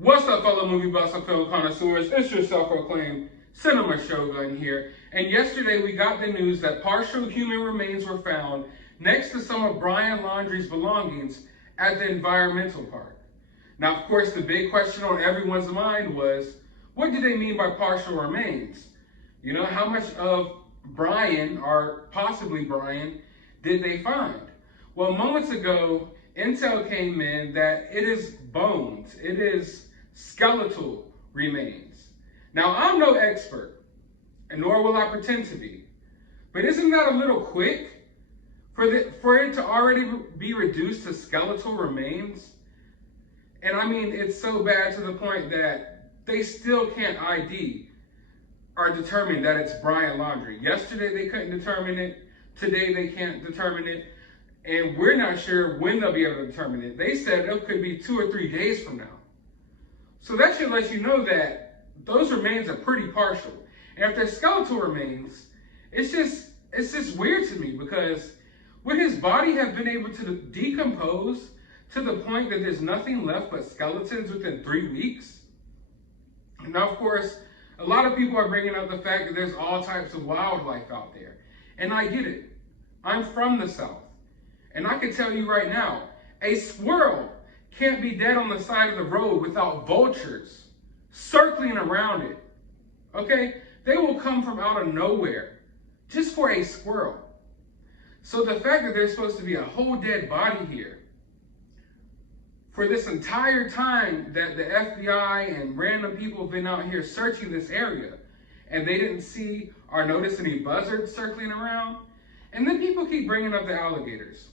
What's up, fellow movie buffs and film connoisseurs? It's your self-proclaimed cinema shogun here. And yesterday we got the news that partial human remains were found next to some of Brian Laundrie's belongings at the environmental park. Now, of course, the big question on everyone's mind was, what do they mean by partial remains? You know, how much of Brian, or possibly Brian, did they find? Well, moments ago, intel came in that it is bones. It is skeletal remains. Now, I'm no expert, and nor will I pretend to be, but isn't that a little quick for it to already be reduced to skeletal remains? And I mean, it's so bad to the point that they still can't ID or determine that it's Brian Laundrie. Yesterday they couldn't determine it. Today they can't determine it. And we're not sure when they'll be able to determine it. They said it could be 2 or 3 days from now. So that should let you know that those remains are pretty partial. And if they're skeletal remains, it's just weird to me, because would his body have been able to decompose to the point that there's nothing left but skeletons within 3 weeks? Now, of course, a lot of people are bringing up the fact that there's all types of wildlife out there. And I get it. I'm from the South. And I can tell you right now, a squirrel can't be dead on the side of the road without vultures circling around it. Okay? They will come from out of nowhere just for a squirrel. So the fact that there's supposed to be a whole dead body here for this entire time that the FBI and random people have been out here searching this area, and they didn't see or notice any buzzards circling around. And then people keep bringing up the alligators.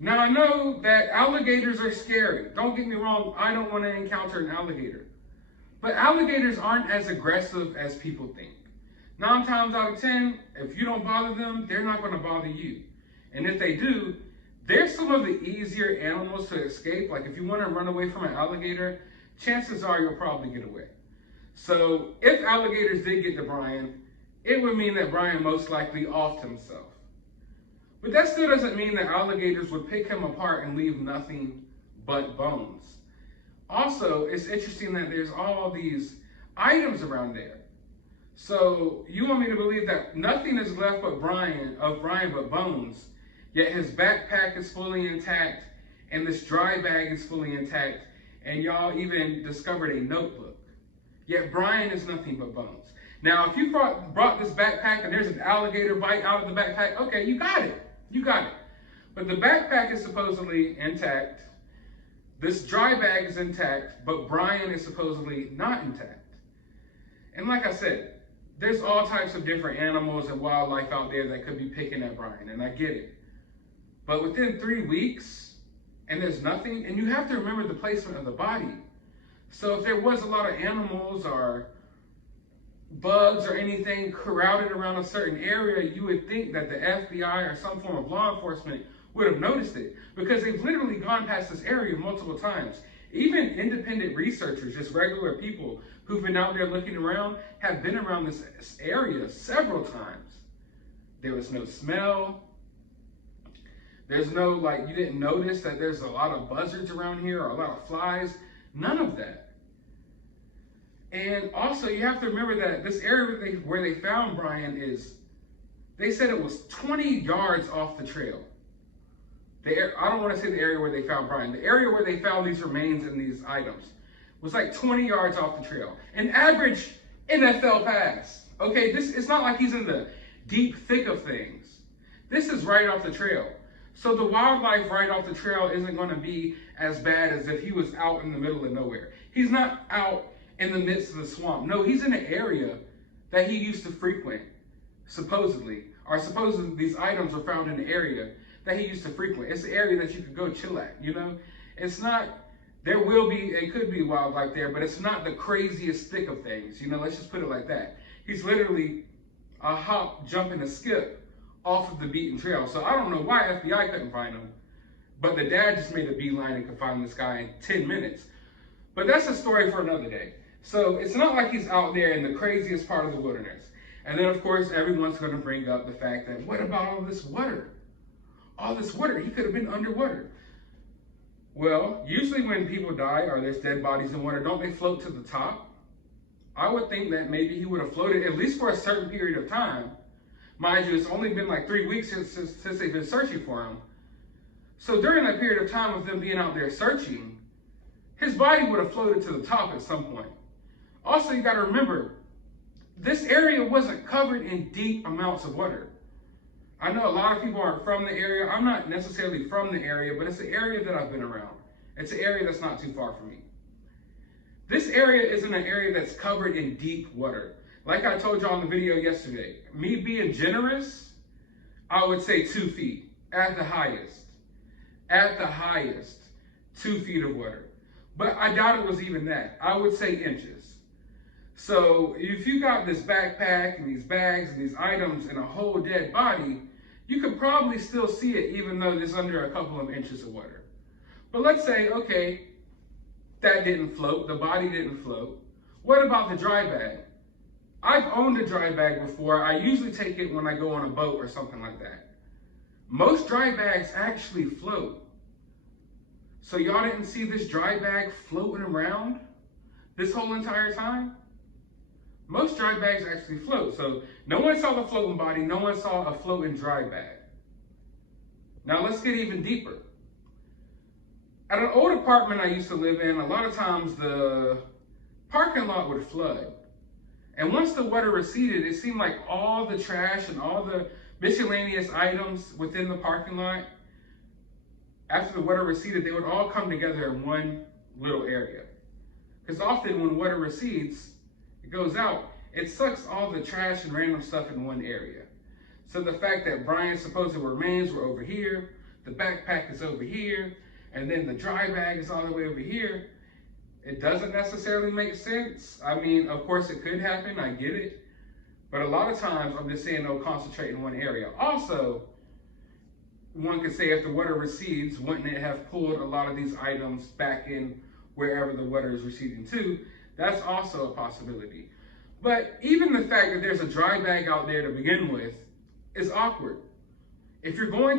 Now, I know that alligators are scary. Don't get me wrong, I don't want to encounter an alligator. But alligators aren't as aggressive as people think. 9 times out of 10, if you don't bother them, they're not going to bother you. And if they do, they're some of the easier animals to escape. Like if you want to run away from an alligator, chances are you'll probably get away. So if alligators did get to Brian, it would mean that Brian most likely offed himself. But that still doesn't mean that alligators would pick him apart and leave nothing but bones. Also, it's interesting that there's all these items around there. So you want me to believe that nothing is left but Brian but bones, yet his backpack is fully intact, and this dry bag is fully intact, and y'all even discovered a notebook. Yet Brian is nothing but bones. Now, if you brought this backpack and there's an alligator bite out of the backpack, okay, you got it. You got it. But the backpack is supposedly intact. This dry bag is intact, but Brian is supposedly not intact. And like I said, there's all types of different animals and wildlife out there that could be picking at Brian, and I get it. But within 3 weeks, and there's nothing, and you have to remember the placement of the body. So if there was a lot of animals or bugs or anything crowded around a certain area, you would think that the FBI or some form of law enforcement would have noticed it, because they've literally gone past this area multiple times. Even independent researchers, just regular people who've been out there looking around, have been around this area several times. There was no smell. There's no, like, you didn't notice that there's a lot of buzzards around here or a lot of flies. None of that. And also, you have to remember that this area where they found Brian they said it was 20 yards off the trail. I don't want to say the area where they found Brian. The area where they found these remains and these items was like 20 yards off the trail. An average NFL pass. Okay, it's not like he's in the deep thick of things. This is right off the trail. So the wildlife right off the trail isn't going to be as bad as if he was out in the middle of nowhere. He's not out in the midst of the swamp. No, he's in an area that he used to frequent, supposedly. Or supposedly these items were found in an area that he used to frequent. It's an area that you could go chill at, you know? It's not, it could be wildlife there, but it's not the craziest thick of things, you know? Let's just put it like that. He's literally a hop, jump, and a skip off of the beaten trail. So I don't know why FBI couldn't find him, but the dad just made a beeline and could find this guy in 10 minutes. But that's a story for another day. So it's not like he's out there in the craziest part of the wilderness. And then, of course, everyone's going to bring up the fact that, what about all this water? All this water, he could have been underwater. Well, usually when people die or there's dead bodies in water, don't they float to the top? I would think that maybe he would have floated at least for a certain period of time. Mind you, it's only been like 3 weeks since they've been searching for him. So during that period of time of them being out there searching, his body would have floated to the top at some point. Also, you got to remember, this area wasn't covered in deep amounts of water. I know a lot of people aren't from the area. I'm not necessarily from the area, but it's an area that I've been around. It's an area that's not too far from me. This area isn't an area that's covered in deep water. Like I told y'all in the video yesterday, me being generous, I would say 2 feet at the highest. At the highest, 2 feet of water. But I doubt it was even that. I would say inches. So if you got this backpack and these bags and these items and a whole dead body, you could probably still see it even though it's under a couple of inches of water. But let's say, okay, that didn't float, the body didn't float. What about the dry bag? I've owned a dry bag before. I usually take it when I go on a boat or something like that. Most dry bags actually float. So y'all didn't see this dry bag floating around this whole entire time? Most dry bags actually float. So no one saw the floating body, no one saw a floating dry bag. Now let's get even deeper. At an old apartment I used to live in, a lot of times the parking lot would flood. And once the water receded, it seemed like all the trash and all the miscellaneous items within the parking lot, after the water receded, they would all come together in one little area. Because often when water recedes, it goes out, it sucks all the trash and random stuff in one area. So the fact that Brian's supposed remains were over here, the backpack is over here, and then the dry bag is all the way over here, it doesn't necessarily make sense. I mean, of course it could happen, I get it. But a lot of times, I'm just saying, they'll concentrate in one area. Also, one could say if the water recedes, wouldn't it have pulled a lot of these items back in wherever the water is receding to? That's also a possibility. But even the fact that there's a dry bag out there to begin with is awkward. If you're going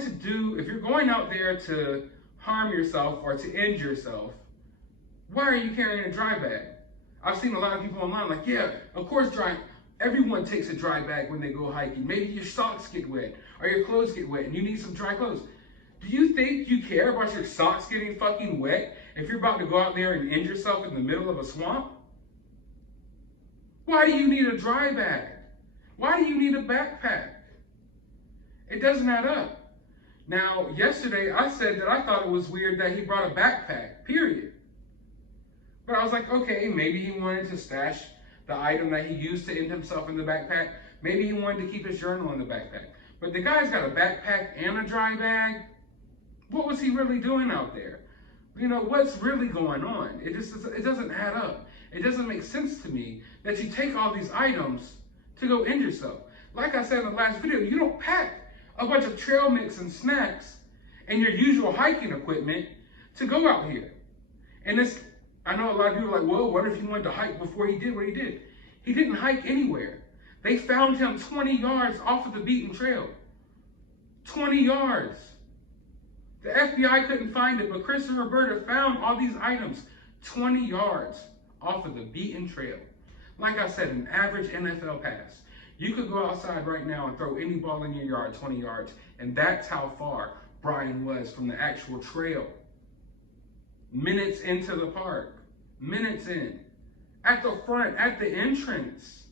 out there to harm yourself or to end yourself, why are you carrying a dry bag? I've seen a lot of people online like, yeah, of course everyone takes a dry bag when they go hiking. Maybe your socks get wet or your clothes get wet and you need some dry clothes. Do you think you care about your socks getting fucking wet if you're about to go out there and end yourself in the middle of a swamp? Why do you need a dry bag? Why do you need a backpack? It doesn't add up. Now, yesterday I said that I thought it was weird that he brought a backpack, period. But I was like, okay, maybe he wanted to stash the item that he used to end himself in the backpack. Maybe he wanted to keep his journal in the backpack. But the guy's got a backpack and a dry bag. What was he really doing out there? You know, what's really going on? It doesn't add up. It doesn't make sense to me that you take all these items to go end yourself. Like I said in the last video, you don't pack a bunch of trail mix and snacks and your usual hiking equipment to go out here. And I know a lot of people are like, well, what if he wanted to hike before he did what he did? He didn't hike anywhere. They found him 20 yards off of the beaten trail. 20 yards. The FBI couldn't find it, but Chris and Roberta found all these items 20 yards off of the beaten trail. Like I said, an average NFL pass. You could go outside right now and throw any ball in your yard 20 yards, and that's how far Brian was from the actual trail. Minutes into the park, minutes in, at the front, at the entrance.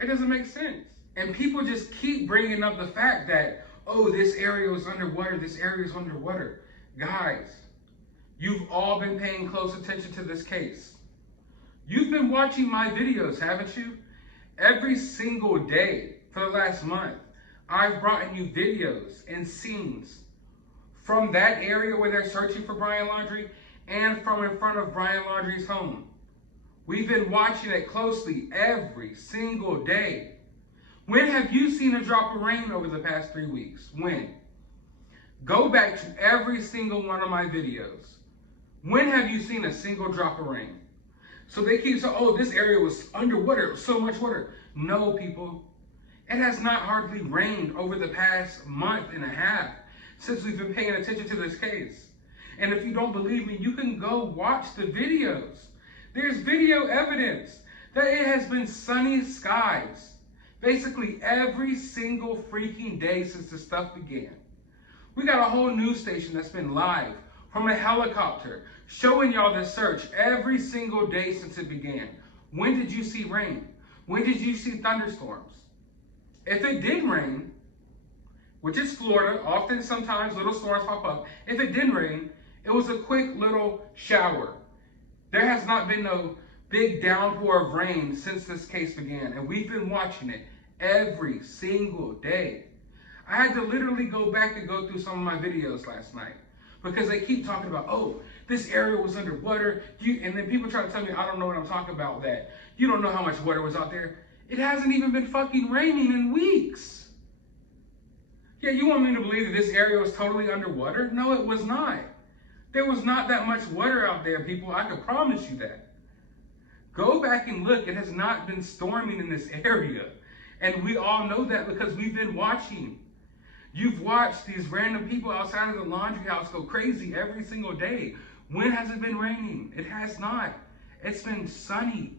It doesn't make sense. And people just keep bringing up the fact that, oh, this area was underwater, this area is underwater. Guys, you've all been paying close attention to this case. You've been watching my videos, haven't you? Every single day for the last month, I've brought you videos and scenes from that area where they're searching for Brian Laundrie and from in front of Brian Laundrie's home. We've been watching it closely every single day. When have you seen a drop of rain over the past 3 weeks? When? Go back to every single one of my videos. When have you seen a single drop of rain? So they keep saying, oh, this area was underwater, it was so much water. No, people, it has not hardly rained over the past month and a half since we've been paying attention to this case. And if you don't believe me, you can go watch the videos. There's video evidence that it has been sunny skies basically every single freaking day since the stuff began. We got a whole news station that's been live from a helicopter showing y'all this search every single day since it began. When did you see rain? When did you see thunderstorms? If it did rain, which is Florida, often sometimes little storms pop up. If it did rain, it was a quick little shower. There has not been no big downpour of rain since this case began, and we've been watching it every single day. I had to literally go back and go through some of my videos last night because they keep talking about, oh, this area was underwater. And then people try to tell me I don't know what I'm talking about, that you don't know how much water was out there. It hasn't even been fucking raining in weeks. Yeah, you want me to believe that this area was totally underwater? No, it was not. There was not that much water out there, people. I can promise you that. Go back and look. It has not been storming in this area. And we all know that because we've been watching. You've watched these random people outside of the laundry house go crazy every single day. When has it been raining? It has not. It's been sunny.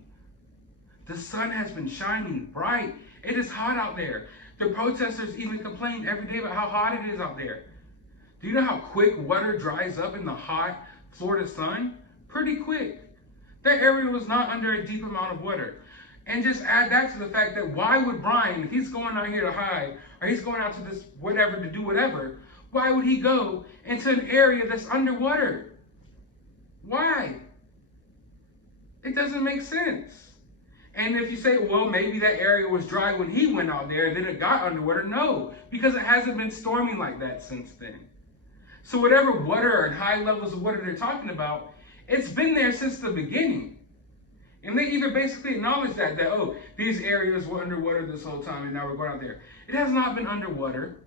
The sun has been shining bright. It is hot out there. The protesters even complain every day about how hot it is out there. Do you know how quick water dries up in the hot Florida sun? Pretty quick. That area was not under a deep amount of water. And just add that to the fact that why would Brian, if he's going out here to hide, or he's going out to this whatever to do whatever, why would he go into an area that's underwater? Why? It doesn't make sense. And if you say, well, maybe that area was dry when he went out there, then it got underwater. No, because it hasn't been storming like that since then. So whatever water and high levels of water they're talking about, it's been there since the beginning. And they even basically acknowledge that, oh, these areas were underwater this whole time and now we're going out there. It has not been underwater.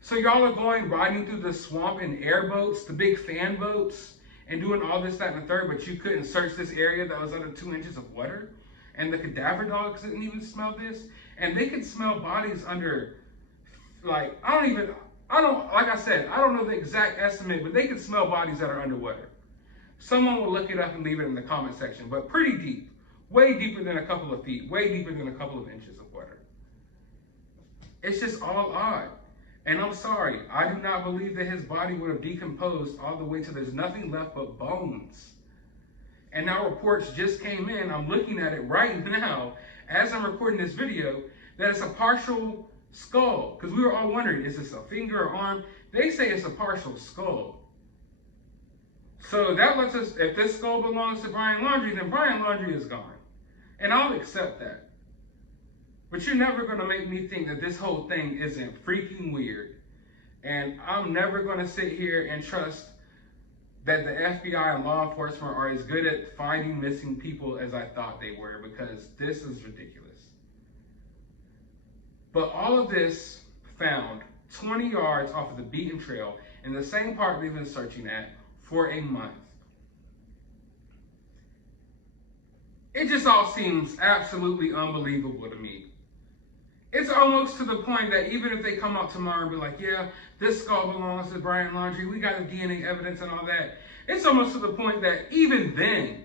So y'all are going riding through the swamp in airboats, the big fan boats, and doing all this, that, and the third, but you couldn't search this area that was under 2 inches of water? And the cadaver dogs didn't even smell this? And they could smell bodies under, like I said, I don't know the exact estimate, but they could smell bodies that are underwater. Someone will look it up and leave it in the comment section, but pretty deep, way deeper than a couple of feet, way deeper than a couple of inches of water. It's just all odd. And I'm sorry, I do not believe that his body would have decomposed all the way till there's nothing left but bones. And now reports just came in, I'm looking at it right now, as I'm recording this video, that it's a partial skull. Because we were all wondering, is this a finger or arm? They say it's a partial skull. So that lets us, if this skull belongs to Brian Laundrie, then Brian Laundrie is gone. And I'll accept that. But you're never going to make me think that this whole thing isn't freaking weird. And I'm never going to sit here and trust that the FBI and law enforcement are as good at finding missing people as I thought they were, because this is ridiculous. But all of this found 20 yards off of the beaten trail in the same part we've been searching at for a month. It just all seems absolutely unbelievable to me. It's almost to the point that even if they come out tomorrow and be like, yeah, this skull belongs to Brian Laundrie, we got the DNA evidence and all that. It's almost to the point that even then,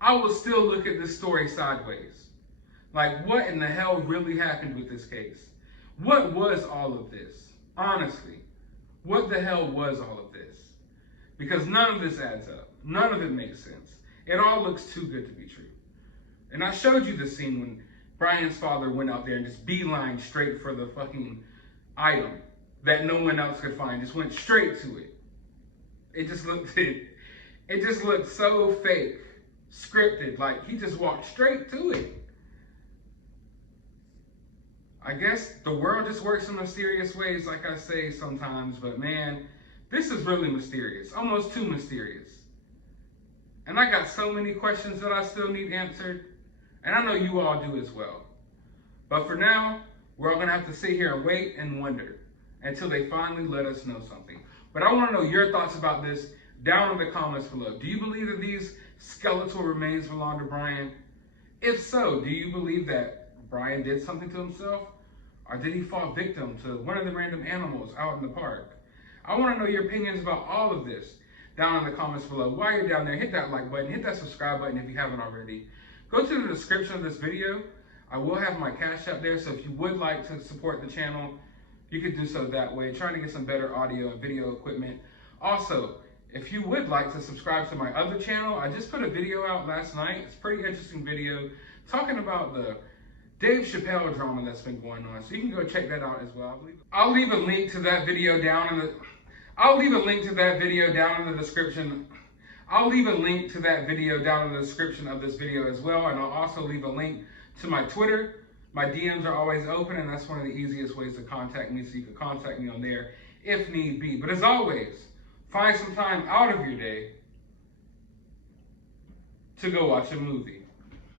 I will still look at this story sideways. Like, what in the hell really happened with this case? What was all of this? Honestly, what the hell was all of this? Because none of this adds up. None of it makes sense. It all looks too good to be true. And I showed you the scene when Brian's father went out there and just beelined straight for the fucking item that no one else could find. Just went straight to it. It just looked so fake, scripted. Like he just walked straight to it. I guess the world just works in mysterious ways, like I say sometimes, but man, this is really mysterious, almost too mysterious. And I got so many questions that I still need answered, and I know you all do as well. But for now, we're all gonna have to sit here and wait and wonder until they finally let us know something. But I wanna know your thoughts about this down in the comments below. Do you believe that these skeletal remains belong to Brian? If so, do you believe that Brian did something to himself? Or did he fall victim to one of the random animals out in the park? I want to know your opinions about all of this down in the comments below. While you're down there, hit that like button, hit that subscribe button if you haven't already. Go to the description of this video. I will have my Cash App there, so if you would like to support the channel, you could do so that way, trying to get some better audio and video equipment. Also, if you would like to subscribe to my other channel, I just put a video out last night. It's a pretty interesting video talking about the Dave Chappelle drama that's been going on. So you can go check that out as well. I'll leave a link to that video down in the description. I'll leave a link to that video down in the description of this video as well. And I'll also leave a link to my Twitter. My DMs are always open, and that's one of the easiest ways to contact me, so you can contact me on there if need be. But as always, find some time out of your day to go watch a movie.